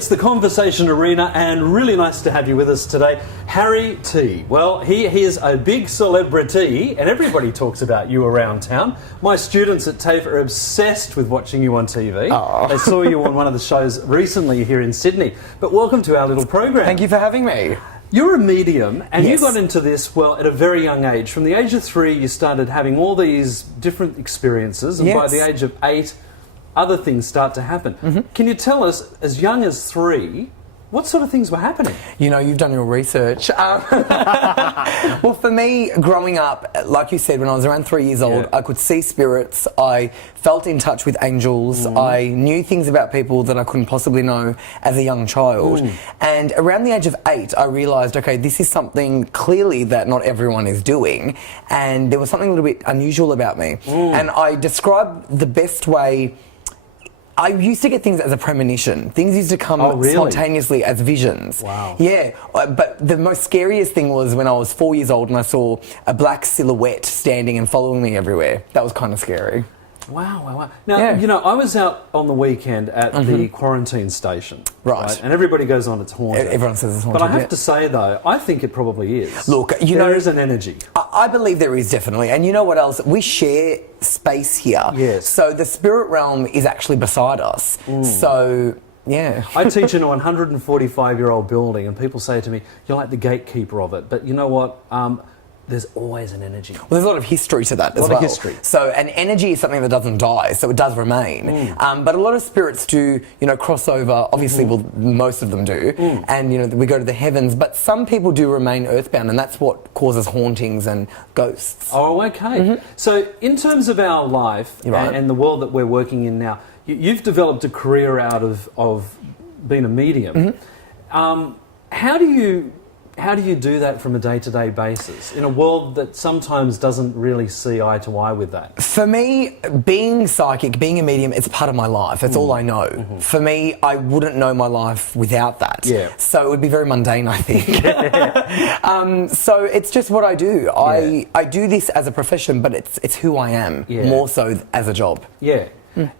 It's the Conversation Arena, and really nice to have you with us today. Harry T. Well, he is a big celebrity, and everybody talks about you around town. My students at TAFE are obsessed with watching you on TV. Aww. They saw you on one of the shows recently here in Sydney. But welcome to our little program. Thank you for having me. You're a medium, and Yes. you got into this, well, at a very young age. From the age of 3, you started having all these different experiences, and by Yes. the age of 8, other things start to happen. Can you tell us, as young as 3, what sort of things were happening? You know, you've done your research. Well, for me, growing up, like you said, when I was around 3 years old, Yeah. I could see spirits, I felt in touch with angels, I knew things about people that I couldn't possibly know as a young child. And around the age of 8, I realised, okay, this is something clearly that not everyone is doing, and there was something a little bit unusual about me. And I describe the best way. I used to get things as a premonition. Things used to come really? spontaneously as visions. Wow. Yeah, but the most scariest thing was when I was 4 years old and I saw a black silhouette standing and following me everywhere. That was kind of scary. Wow. Now, Yeah. you know, I was out on the weekend at the quarantine station. Right. And everybody goes on, it's haunted. Everyone says it's haunted. But I have yeah. to say, though, I think it probably is. Look, you there know- is an energy. I believe there is definitely. And you know what else? We share space here. Yes. So the spirit realm is actually beside us. So, yeah. I teach in a 145-year-old building, and people say to me, you're like the gatekeeper of it. But you know what? There's always an energy. Well, there's a lot of history to that as well. A lot of history. So, and energy is something that doesn't die, so it does remain. But a lot of spirits do, you know, cross over. Obviously, well, most of them do. And, you know, we go to the heavens. But some people do remain earthbound, and that's what causes hauntings and ghosts. Oh, okay. So, in terms of our life You're right. and the world that we're working in now, you've developed a career out of being a medium. How do you do that from a day-to-day basis in a world that sometimes doesn't really see eye to eye with that? For me, being psychic, being a medium, it's part of my life. It's all I know. For me, I wouldn't know my life without that. Yeah. So it would be very mundane, I think. So it's just what I do. I do this as a profession, but it's who I am, more so as a job. Yeah.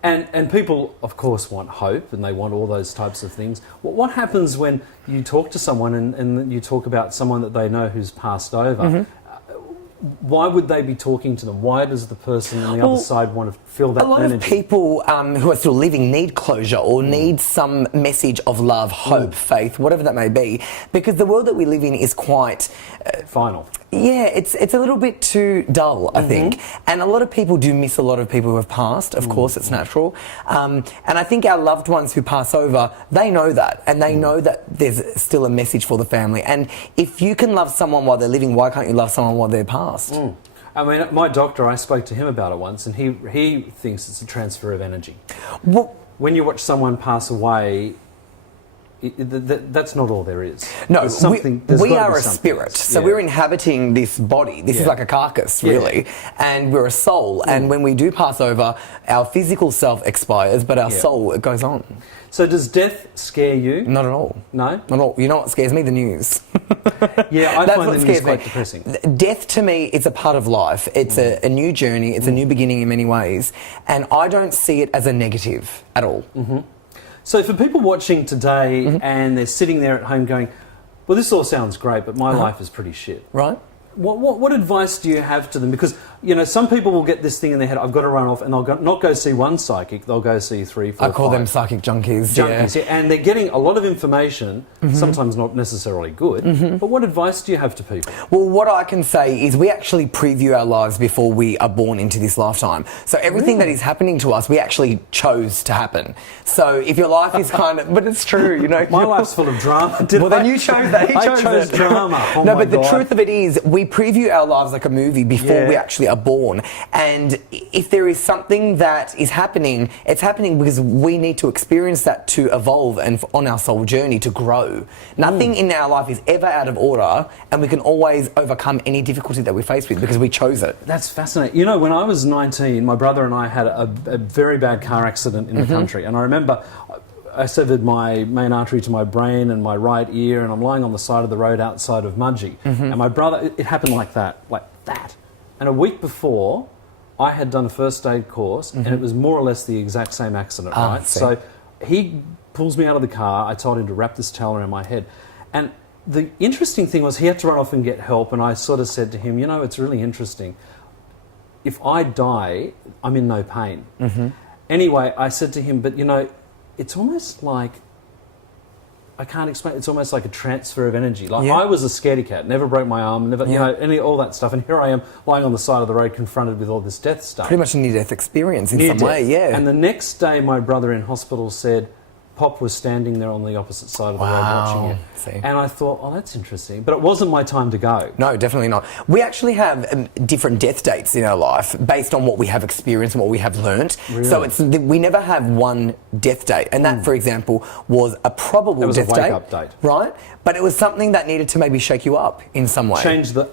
And people, of course, want hope, and they want all those types of things. What happens when you talk to someone and you talk about someone that they know who's passed over? Why would they be talking to them? Why does the person on the other side want to feel that A lot energy? of people who are still living need closure or need some message of love, hope, faith, whatever that may be, because the world that we live in is quite... Final. Yeah, it's a little bit too dull, I think. And a lot of people do miss a lot of people who have passed. Of course, it's natural. And I think our loved ones who pass over, they know that. And they know that there's still a message for the family. And if you can love someone while they're living, why can't you love someone while they're passed? I mean, my doctor, I spoke to him about it once, and he thinks it's a transfer of energy. Well, When you watch someone pass away, that's not all there is. no, There's something, there's we gotta are be a something spirit. else. So Yeah. we're inhabiting this body. This is like a carcass, really. And we're a soul. And when we do pass over, our physical self expires, but our soul, it goes on. So does death scare you? Not at all. No? Not at all. You know what scares me? The news. Yeah, I That's find what the news scares me. quite depressing. Death to me is a part of life. It's a new journey. It's a new beginning in many ways. And I don't see it as a negative at all. So for people watching today and they're sitting there at home going, well, this all sounds great, but my life is pretty shit. Right? What advice do you have to them? Because, you know, some people will get this thing in their head, I've got to run off, and they'll not go see one psychic, they'll go see 3, 4, I call 5. them psychic junkies. Junkies, yeah. And they're getting a lot of information, sometimes not necessarily good, but what advice do you have to people? Well, what I can say is we actually preview our lives before we are born into this lifetime. So everything that is happening to us, we actually chose to happen. So if your life is kind of... But it's true, you know. My life's full of drama. Then you chose that. I chose drama. Oh No, my but the God. truth of it is, we preview our lives like a movie before we actually are born. And if there is something that is happening, it's happening because we need to experience that to evolve and on our soul journey to grow. Nothing in our life is ever out of order, and we can always overcome any difficulty that we face with because we chose it. That's fascinating. You know, when I was 19, my brother and I had a very bad car accident in the country, and I remember I severed my main artery to my brain and my right ear, and I'm lying on the side of the road outside of Mudgee. And my brother, it happened like that. And a week before, I had done a first aid course, and it was more or less the exact same accident, right? see. So he pulls me out of the car. I told him to wrap this towel around my head. And the interesting thing was he had to run off and get help, and I sort of said to him, you know, it's really interesting. If I die, I'm in no pain. Mm-hmm. Anyway, I said to him, but you know, it's almost like, I can't explain, it's almost like a transfer of energy. Like I was a scaredy cat, never broke my arm, never, you know, all that stuff. And here I am lying on the side of the road confronted with all this death stuff. Pretty much a near-death experience in some way, yeah. And the next day my brother in hospital said, Pop was standing there on the opposite side of the road watching it. See. And I thought, oh, that's interesting. But it wasn't my time to go. No, definitely not. We actually have different death dates in our life based on what we have experienced and what we have learnt. Really? So we never have one death date. And that, for example, was a probable death date. It was a wake-up date. Right? But it was something that needed to maybe shake you up in some way. Change the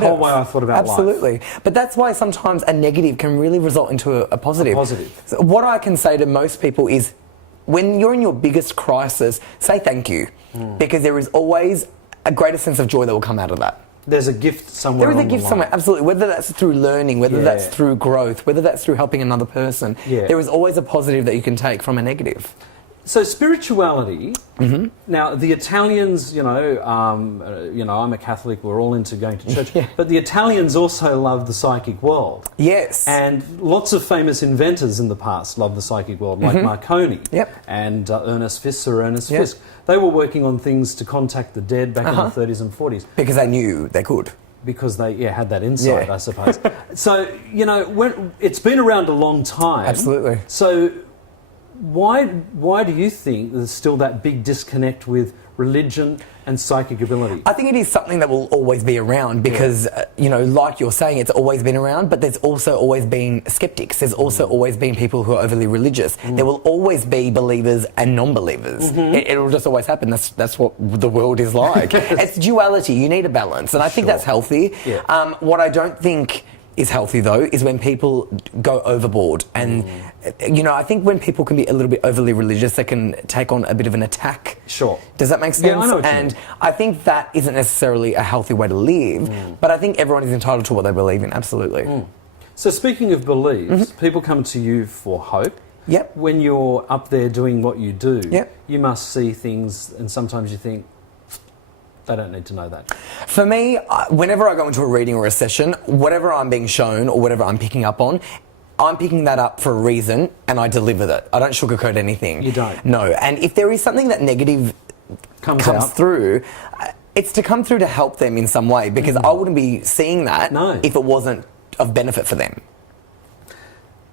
whole way I thought about life. Absolutely. But that's why sometimes a negative can really result into a positive. A positive. So what I can say to most people is, when you're in your biggest crisis, say thank you, because there is always a greater sense of joy that will come out of that. There's a gift somewhere. There is a gift somewhere, absolutely. Whether that's through learning, whether that's through growth, whether that's through helping another person, there is always a positive that you can take from a negative. So spirituality. Now the Italians, you know, I'm a Catholic. We're all into going to church, but the Italians also love the psychic world. Yes, and lots of famous inventors in the past loved the psychic world, like Marconi and Ernest Fisk. They were working on things to contact the dead back in the 30s and 40s because they knew they could. Because they had that insight, I suppose. So you know, it's been around a long time. Absolutely. So. Why do you think there's still that big disconnect with religion and psychic ability? I think it is something that will always be around because, you know, like you're saying, it's always been around, but there's also always been skeptics. There's also always been people who are overly religious. There will always be believers and non-believers. It'll just always happen. That's what the world is like. It's duality. You need a balance, and I think that's healthy. What I don't think is healthy, though, is when people go overboard. And, you know, I think when people can be a little bit overly religious, they can take on a bit of an attack. Sure. Does that make sense? Yeah, I know what you mean. I think that isn't necessarily a healthy way to live, but I think everyone is entitled to what they believe in, absolutely. So speaking of beliefs, people come to you for hope. Yep. When you're up there doing what you do, you must see things, and sometimes you think, they don't need to know that. For me, whenever I go into a reading or a session, whatever I'm being shown or whatever I'm picking up on, I'm picking that up for a reason and I deliver that. I don't sugarcoat anything. You don't? No. And if there is something that negative comes through, it's to come through to help them in some way, because I wouldn't be seeing that if it wasn't of benefit for them.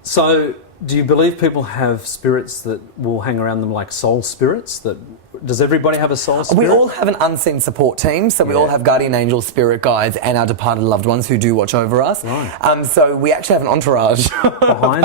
So, do you believe people have spirits that will hang around them like soul spirits? Does everybody have a soul spirit? We all have an unseen support team, so we all have guardian angels, spirit guides, and our departed loved ones who do watch over us. Right. So we actually have an entourage behind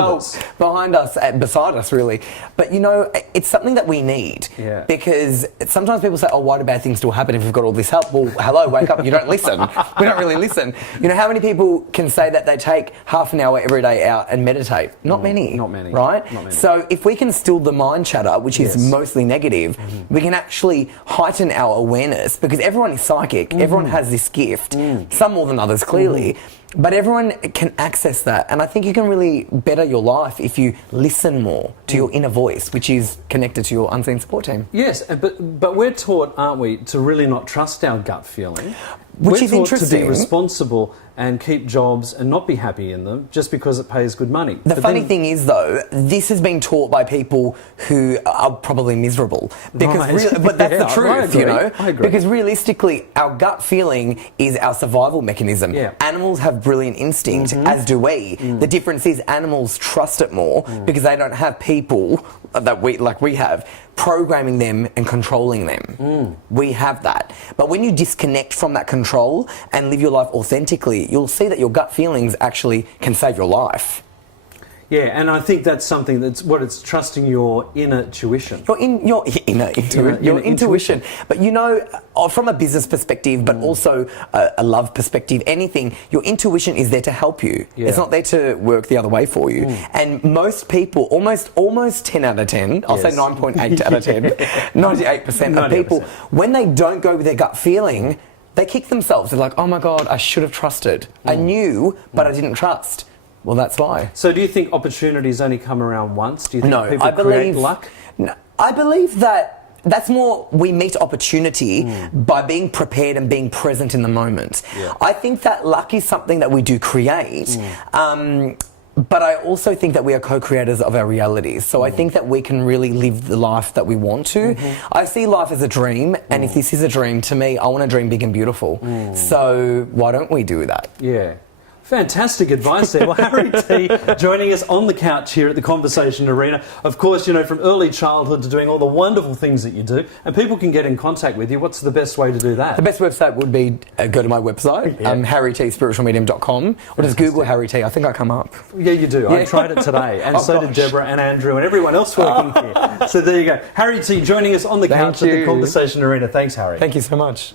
us, beside us, really. But you know, it's something that we need because sometimes people say, "Oh, why do bad things still happen if we've got all this help?" Well, hello, wake up! You don't listen. We don't really listen. You know, how many people can say that they take half an hour every day out and meditate? Not many. Not many. Right? Not many. So if we can still the mind chatter, which is mostly negative, we can actually heighten our awareness, because everyone is psychic. Everyone has this gift. Some more than others, clearly. But everyone can access that. And I think you can really better your life if you listen more to your inner voice, which is connected to your unseen support team. Yes, but we're taught, aren't we, to really not trust our gut feeling. Which is we're taught interesting. to be responsible and keep jobs and not be happy in them just because it pays good money. The funny thing is, though, this has been taught by people who are probably miserable. Because but that's the truth, you know? I agree. Because realistically, our gut feeling is our survival mechanism. Animals have brilliant instinct, as do we. The difference is animals trust it more because they don't have people that we have programming them and controlling them. We have that. But when you disconnect from that control and live your life authentically, you'll see that your gut feelings actually can save your life. Yeah, and I think that's something it's trusting your inner tuition. Your intuition. But you know, from a business perspective, but also a love perspective, anything, your intuition is there to help you. It's not there to work the other way for you. And most people, almost 10 out of 10, I'll say 9.8 out of 10, 98% of people, when they don't go with their gut feeling, they kick themselves. They're like, oh my God, I should have trusted. I knew, but I didn't trust. Well, that's why. So do you think opportunities only come around once? Do you think people create luck? No, I believe that that's more, we meet opportunity by being prepared and being present in the moment. Yeah. I think that luck is something that we do create. But I also think that we are co-creators of our realities. So I think that we can really live the life that we want to. I see life as a dream, and if this is a dream, to me, I want to dream big and beautiful. So why don't we do that? Yeah. Fantastic advice there. Well, Harry T joining us on the couch here at the Conversation Arena. Of course, you know, from early childhood to doing all the wonderful things that you do, and people can get in contact with you. What's the best way to do that? The best website would be go to my website, harrytspiritualmedium.com, or just Google Harry T. I think I come up. Yeah, you do. I tried it today, and so did Deborah and Andrew and everyone else working here. So there you go. Harry T joining us on the couch at the Conversation Arena. Thanks, Harry. Thank you so much.